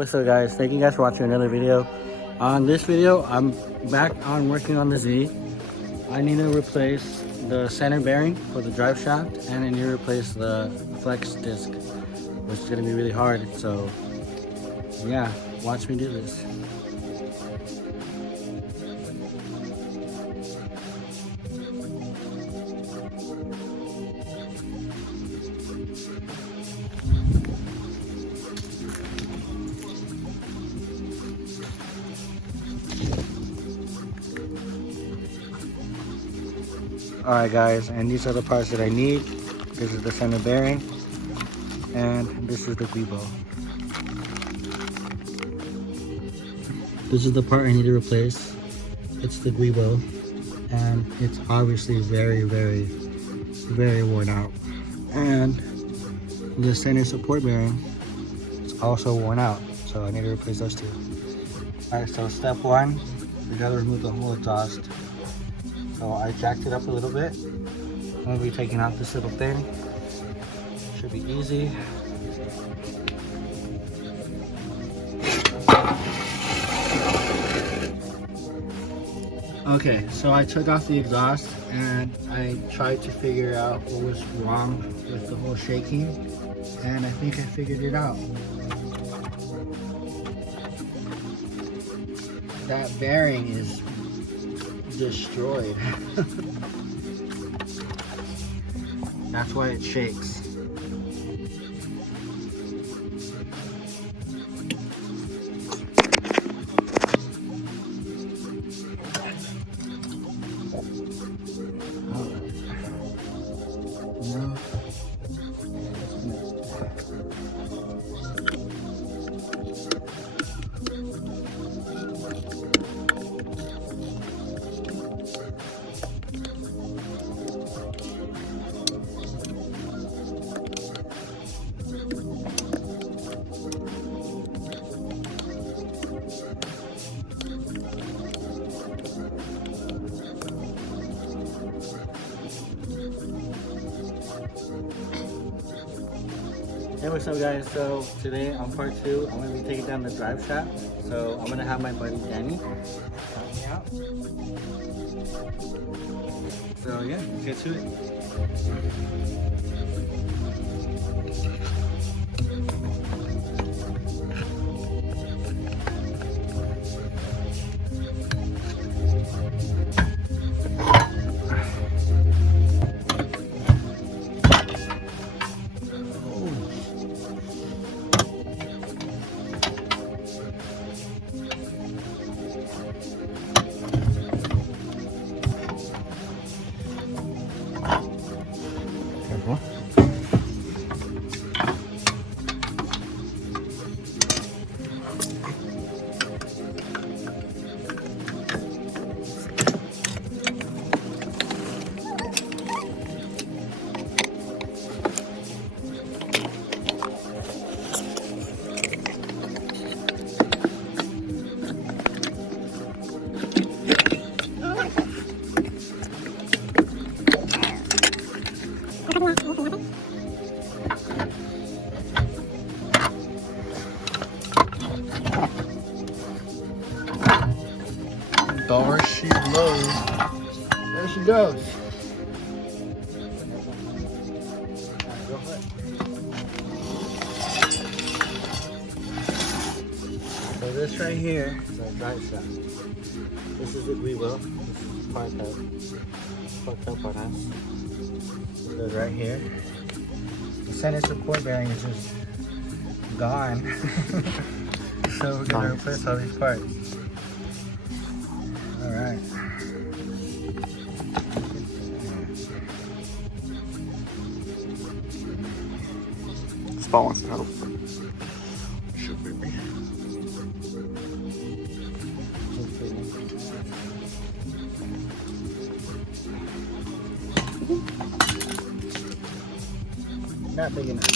what's up guys, thank you guys for watching another video. On this video I'm back on working on the Z. I need to replace the center bearing for the drive shaft, and I need to replace the flex disc, which is going to be really hard. So yeah, watch me do this. Alright guys, and these are the parts that I need. This is the center bearing, and this is the Guibo. This is the part I need to replace. It's the Guibo, and it's obviously very worn out. And the center support bearing is also worn out, so I need to replace those two. Alright, so step one, we gotta remove the whole exhaust. So I jacked it up a little bit. I'm gonna be taking out this little thing. Should be easy. Okay, so I took off the exhaust and I tried to figure out what was wrong with the whole shaking, and I think I figured it out. That bearing is destroyed. That's why it shakes. No. Hey, what's up guys? So today on part 2, I'm going to be taking down the drive shaft. So I'm going to have my buddy Danny help me out. So yeah, let's get to it. Careful. There she goes. There she goes. So this right here is our drive shaft. This is the Guibo. This is the part that fucked up on us. So right here. The center support bearing is just gone. So we're gonna replace all these parts. Alright. Spot wants to help. Should be me. Not big enough.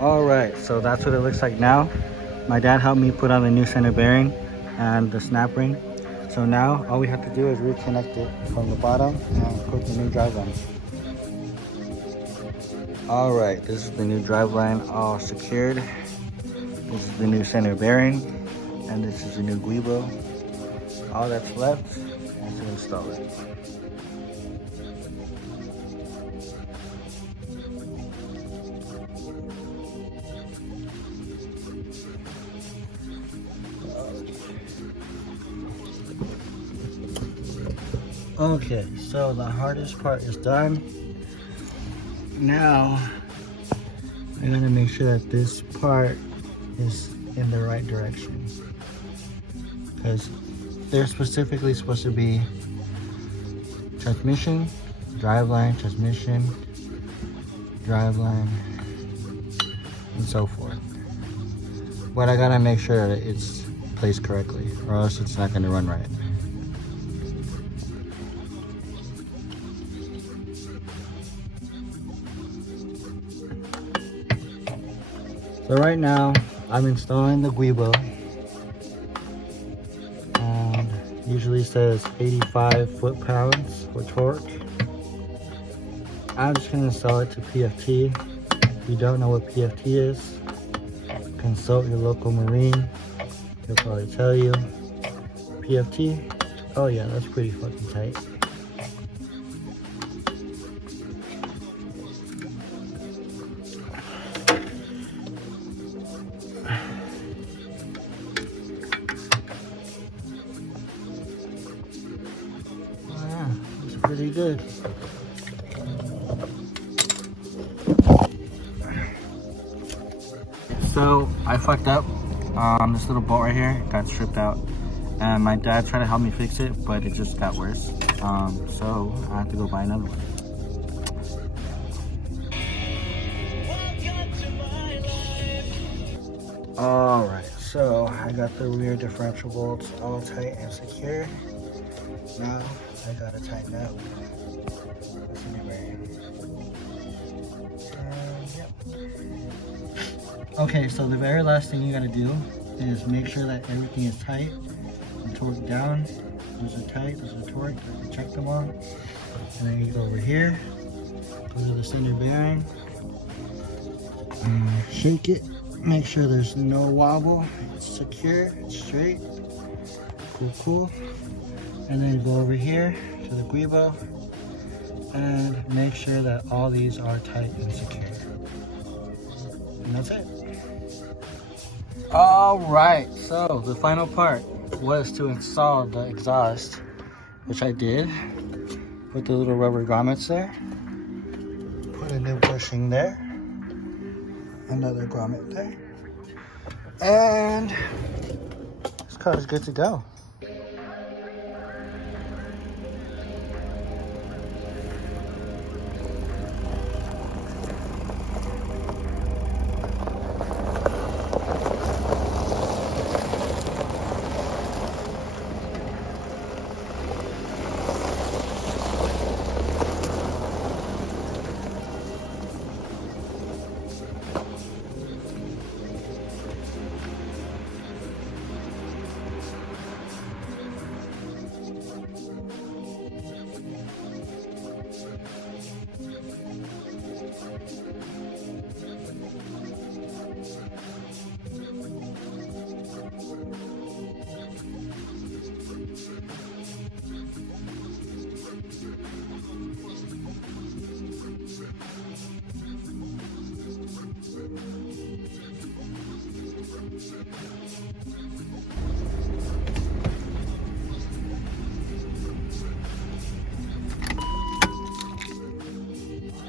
Alright, so that's what it looks like now. My dad helped me put on the new center bearing and the snap ring. So now all we have to do is reconnect it from the bottom and put the new driveline. Alright, this is the new driveline all secured. This is the new center bearing, and this is the new Guibo. All that's left is to install it. Okay, so the hardest part is done. Now, I gotta make sure that this part is in the right direction. Because they're specifically supposed to be transmission, driveline, transmission, driveline, and so forth. But I gotta make sure that it's placed correctly, or else it's not gonna run right. So right now, I'm installing the Guibo, and usually says 85 foot-pounds for torque. I'm just gonna install it to PFT. If you don't know what PFT is, consult your local Marine. He'll probably tell you. PFT, oh yeah, that's pretty fucking tight. Pretty good. So I fucked up. This little bolt right here got stripped out, and my dad tried to help me fix it, but it just got worse. So I have to go buy another one. All right, so I got the rear differential bolts all tight and secure. Now I gotta tighten up. Okay, so the very last thing you gotta do is make sure that everything is tight and torque down. Those are tight, those are torqued. I check them all. And then you go over here, go to the center bearing, shake it, make sure there's no wobble, it's secure, it's straight. Cool. And then go over here to the Guibo and make sure that all these are tight and secure. And that's it. Alright, so the final part was to install the exhaust, which I did. Put the little rubber grommets there. Put a new bushing there. Another grommet there. And this car is good to go.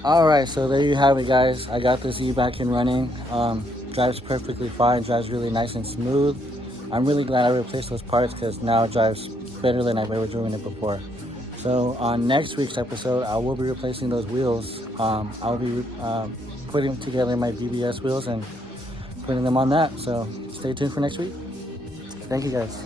All right, so there you have it, guys. I got this E back and running. Drives perfectly fine. Drives really nice and smooth. I'm really glad I replaced those parts because now it drives better than I've ever driven it before. So on next week's episode, I will be replacing those wheels. I'll be putting together my BBS wheels and putting them on that. So stay tuned for next week. Thank you, guys.